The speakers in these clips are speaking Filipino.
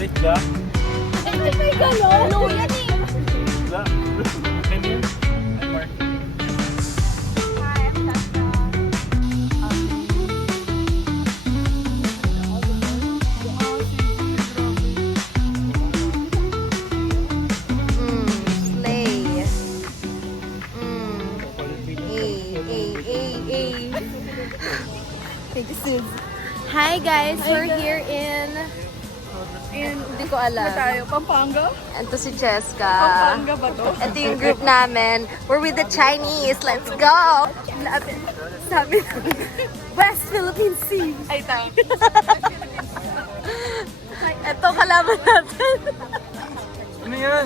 Alis ka? Ay, may gano'n. Ano yan eh? Wala. Same here. I'm Mark. Hi, I'm Tasha. Slay. Thank you, Sid. Hi guys, we're here in hindi ko alam. Tayo, Pampanga? Ito si Cheska. Pampanga ba to? Ito yung group namin. We're with the Chinese. Let's go! Sabi West Philippine Sea. Ay, tayo. Ito kalaban natin. Ano yan?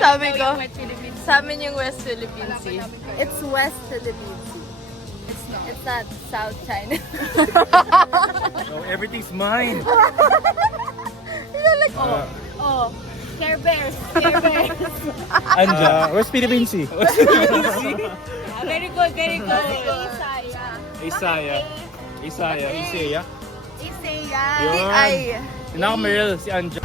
Sabi ko, West Philippines. sa amin yung West Philippine Sea. It's West Philippine Sea. It's not South China. Oh, everything's mine. Oh, Care Bears. Care Bears. Anja. Where's Philippine Sea? Very good, very good. Isaya. Isaya. Isaya. Yun. Ay. Sinaka Meryl, si Anja.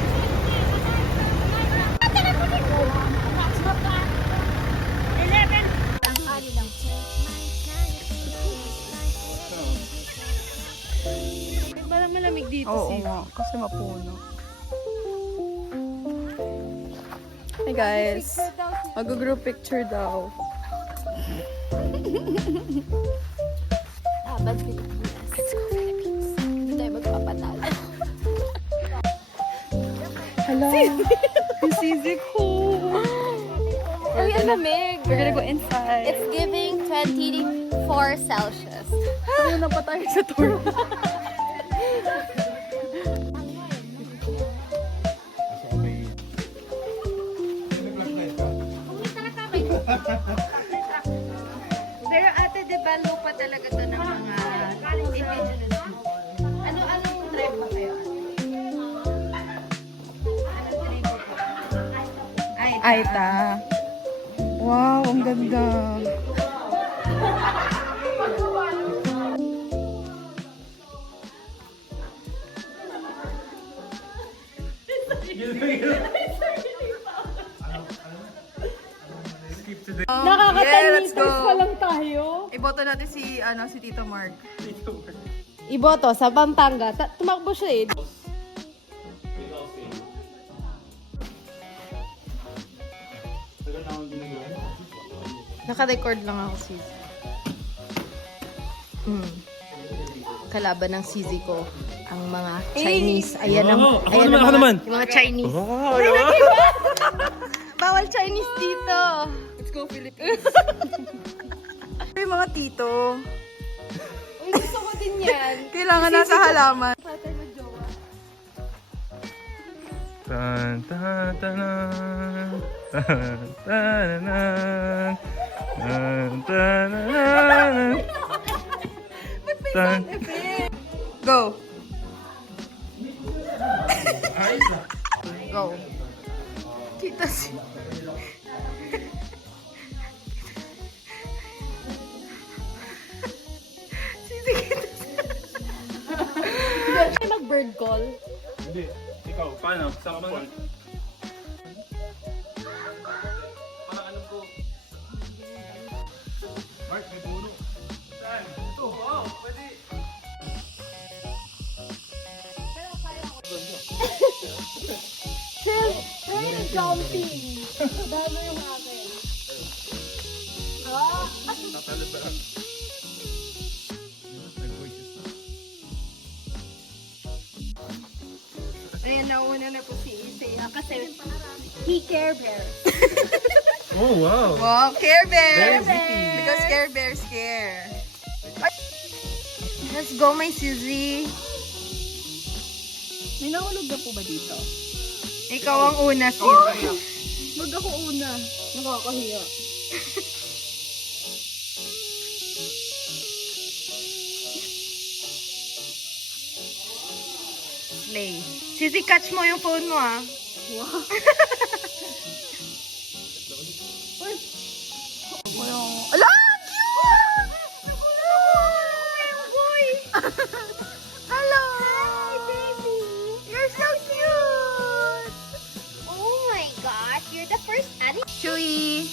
Parang malamig dito. Oo nga, kasi mapuno. Hey guys, mag-group picture daw. Bad Philippines. Let's go Philippines. Hindi tayo magpapatalo. Hello. Yung sisi ko. Ay, ang lamig. We're gonna go inside. It's giving 24 Celsius. Ano na pa tayo sa tour? Pero ate, di ba lupa talaga to ng mga indigenous people? Anong tribe ba kayo? Anong tribe ba? Aita. Wow, ang ganda. Nakakatanitas pa lang tayo. Iboto natin si Tito Mark. Iboto sa Pampanga. Tumakbo siya eh. Naka-record lang ako, sis. Kalaban ng sisi ko ang mga Chinese. Ayan ang Wow, ako ayan naman, ang ako mga, naman. yung mga Chinese. Wow, Bawal Chinese dito. Let's go Philippines. Yung mga tito. Uy, gusto ko din yan. Kailangan nasa halaman. Patay mag-jowa. Tan tan tanan. Tan tananan. Tan tananan. Tan. Go. Go. Tita si... Ay, mag-bird call. Hindi. Ikaw, paano? Saan ka man? Parang alam ko. Mark, may puno. Saan? Ito, wow, pwede. Chill. Hey, jumping. Dalo yung akin. Natalad ba lang? Ayan, nauna na po si Isaya kasi he Care Bears. Oh, wow. Wow, Care Very Bears. witty. Because Care Bears care. Let's go, my Suzy. May nahulog na po ba dito? Ikaw ang una, Suzy. Wag ako una. Nakakahiya. Slay. Suzy, catch mo yung phone mo, ah. Wow. Ala! Hello! Hi, baby! Chewy!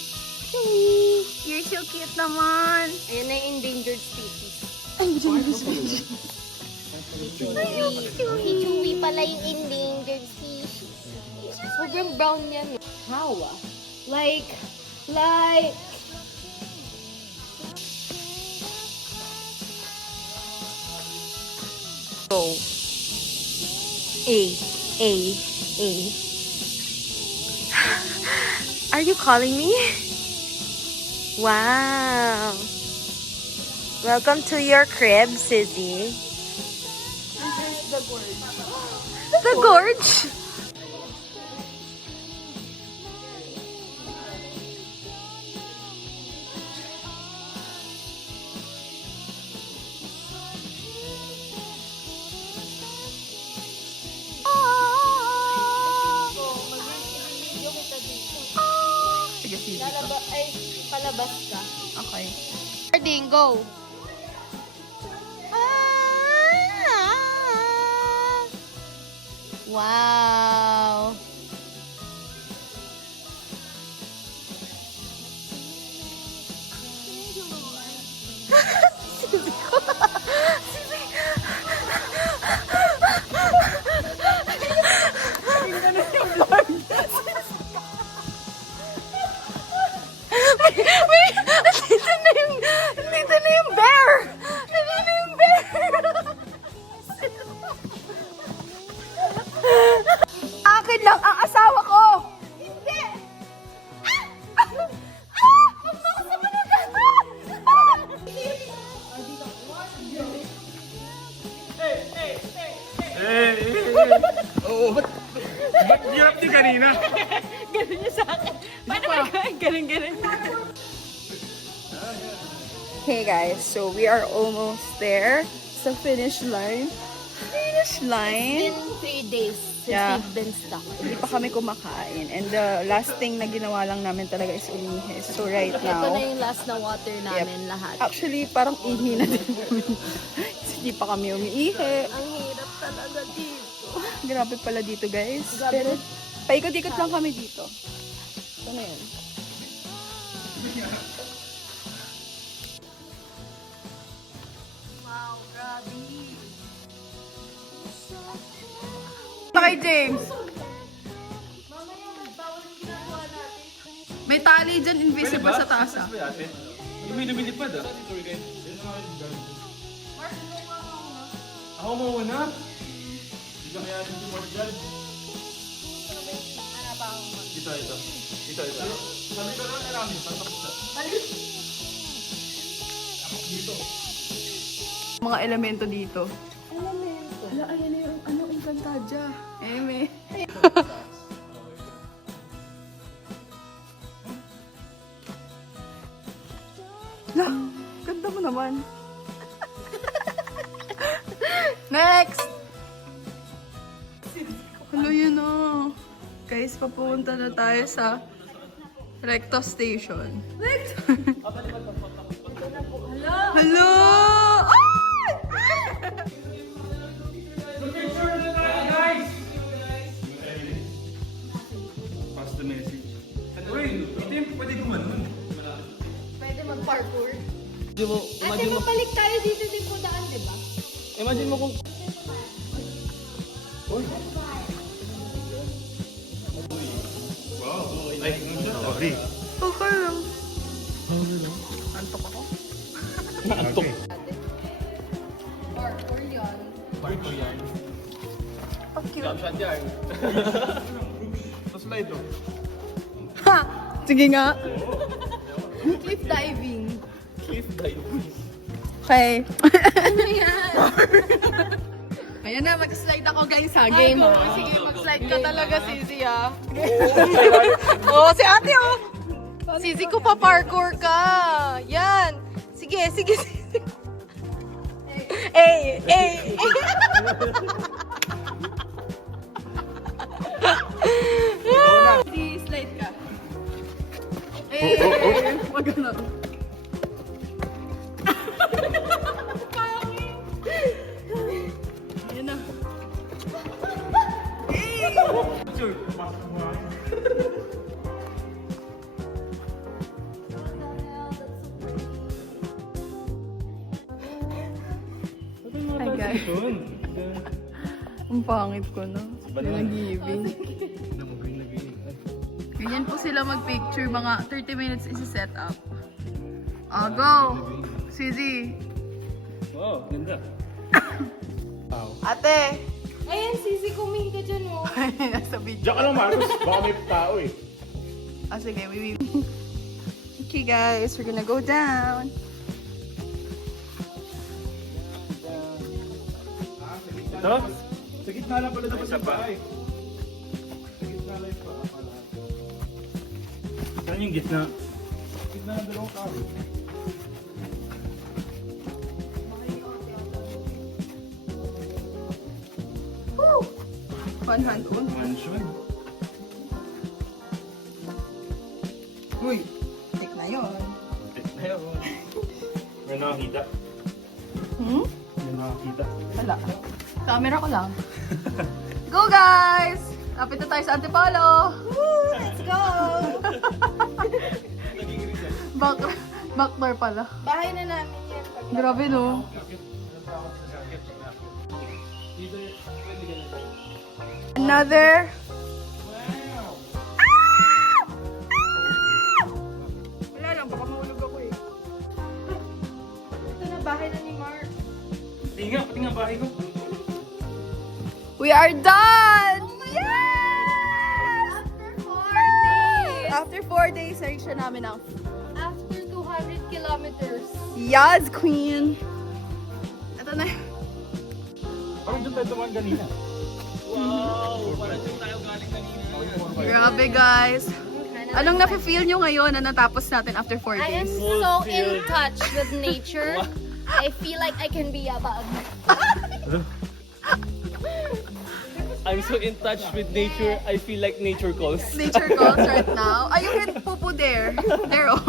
Chewy! You're so cute naman! Ayun na yung endangered species. Si Chewy pala yung endangered species. Sobrang brown yan. How? Like, go. A. Are you calling me? Wow. Welcome to your crib, Sissy. The gorge. Sige, sige. Palabas ka. Okay. Recording, go. Wow. Wait, nandito na yung bear! Nandito na yung bear! Akin lang ang asawa ko! Hindi! Huwag mo ako sa manugan! Oo, ba't hirap niyo kanina? Ganun niya sa akin. Paano ba ganun? Hey guys, so we are almost there sa finish line. It's been 3 days since Yeah. we've been stuck. Hindi pa kami kumakain. And the last thing na ginawa lang namin talaga is umihis. So right Ito now, na yung last na water namin lahat. actually parang ihi na din namin. Hindi pa kami umiihi. Ang hirap talaga dito. Grabe pala dito guys. Grabe. Pero paikot-ikot lang kami dito. Ito na yun. Wow, grabe. Kay James. May tali dyan invisible sa taas ah. Yung may lumilipad ah. Ako muna. Hindi ka kaya hindi mo dyan. Ito. Sabi ko naman namin, pasok siya. Mga elemento dito. Ala, ayan na yung Encantadia. Eme. La, ganda mo naman. Next! Hello, yun o. Guys, papunta na tayo sa Recto Station. Hello! Ay! Pass the message. Uy, Tim, pwede gumanon. Pwede mag-parkour. Kasi Imagine mo, mabalik tayo dito din po daan, di ba? imagine mo kung Like, sorry. Okay lang. Antok ako. naantok. Parkour yun. Parkour yan. Oh, cute. Jump shot yan. Tapos slide oh. Ha! Sige nga. Cliff diving. Cliff diving. Okay. Ano yan? Ayan na, mag-slide ako guys ha. Game mo. Sige, mag-slide ka talaga, Sisi ha. Oo, si ate oh. Sisi ko pa parkour ka. Yan. Sige. Hey. Sisi, slide ka. Wag na. Ayan na. Sure, pasok mo. guys. Ang pangit ko na. Nag-giving. Ganyan po sila mag-picture. Mga 30 minutes is set up. Go! Suzy. Wow, ganda. Ate! Ayan, Sisi, kumihin ka dyan, oh. Nasa video. Diyan ka lang, Marcos. Baka may tao eh. Sige, we will. Okay guys, we're gonna go down. Ito? Sa gitna lang pala dapat sa bahay. Sa gitna lang pa pala. Saan yung gitna? Gitna ng dalawang tao. Woo! One hand on. Mansion. Uy, take na yun. Ayun. May nakakita. May nakakita. Wala. Camera ko lang. Go guys! Lapit na tayo sa Antipolo! Woo! Let's go! Backdoor pala. Bahay na namin yan. Grabe no? Another... Wala lang, baka mahulog ako eh. Ito na, bahay na ni Mark. Pati nga bahay ko. We are done! Yes! After 4 days. After 4 days, na-reach na namin ang After 200 kilometers. Yas, Queen! Ito na. Parang dyan tayo tumahan kanina. Wow! Parang dyan tayo galing kanina. Grabe guys. Anong nafe-feel nyo ngayon na natapos natin after 4 I am days? so in touch with nature. I feel like I can be a bug. I'm so in touch with nature, I feel like nature calls. Nature calls right now. Ay, you can pupo there. There, oh.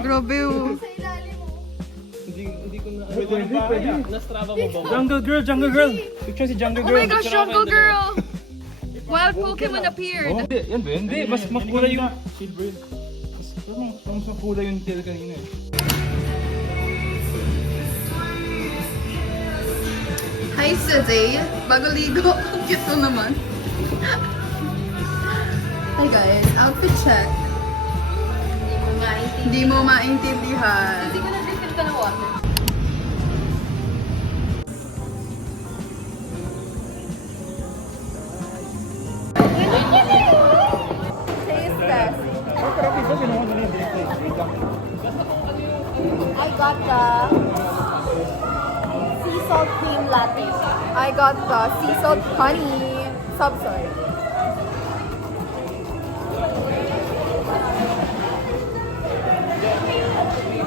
Grabe, oh. Hindi ko na... Pwede. Nastrava mo ba? Jungle girl! Picture si jungle Oh girl. my gosh, jungle girl! Wild Pokemon appeared. Hindi, yan ba? Hindi, mas kulay yung... Silver yun. Mas kulay yung tail kanina eh. Hi, Suzy. Bago ligo. Ang cute ko naman. Hi guys, outfit check. Hindi mo maintindihan. Hindi ko na-refill ka ng water. Taste test. I got the sea salt cream latte. I got the sea salt honey subsoy.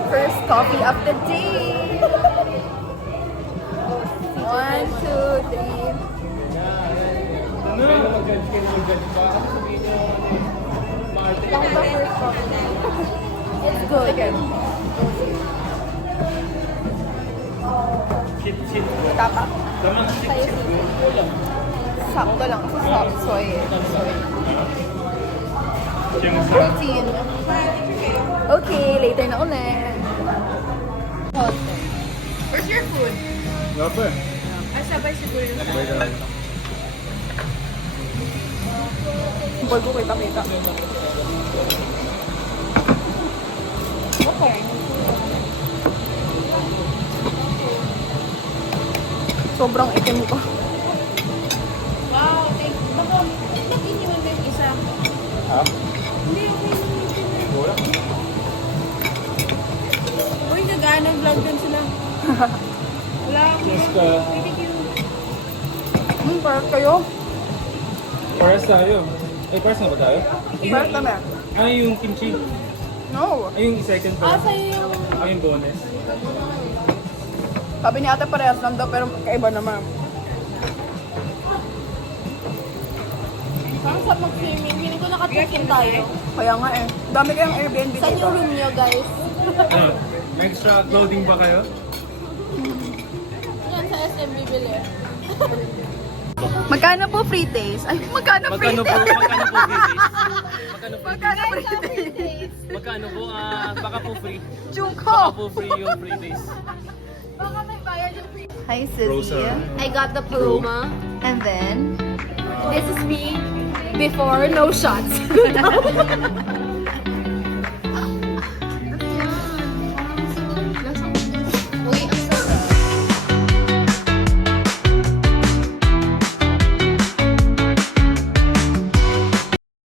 First coffee of the day. 1, 2, 3. That's the first coffee. It's good. Okay. Shit. Tapa. Tama. Sa'yo, Sisi. Sakto lang sa subsoy. Siyang sa... Protein. Okay, later na ulit. Where's your food? Gapa. Ay, sabay siguro yun. Boy ko kita. Okay. Sobrang itim ko. Wow, thank you. Baka, ba't iniwan mo yung isa? Ha? Hindi, okay. Wala. Uy, nag-vlog din sila. Wala akong Yes ka. thank you. Parang kayo. Paras tayo. Paras na ba tayo? Parang na ba? Ano yung kimchi? No. Ay, yung second pa. Sa'yo yung... Ay, yung bonus. Sabi ni ate parehas lang daw pero kaiba naman. Parang sarap mag-swimming. Feeling ko nakatikim tayo. Kaya nga eh. Dami kayong Airbnb Saan dito. yung room nyo, guys? Ano? May extra clothing ba kayo? Yan, sa SM bibili. Magkano po free days? Ay, magkano free Magkano po? days? Magkano po free days? Magkano free days? Magkano po? Baka po free. Chungko! Baka po free yung free days. Baka may bayad yung free. Hi, Sissy. Rosa. I got the Paloma. And then, This is me before no shots.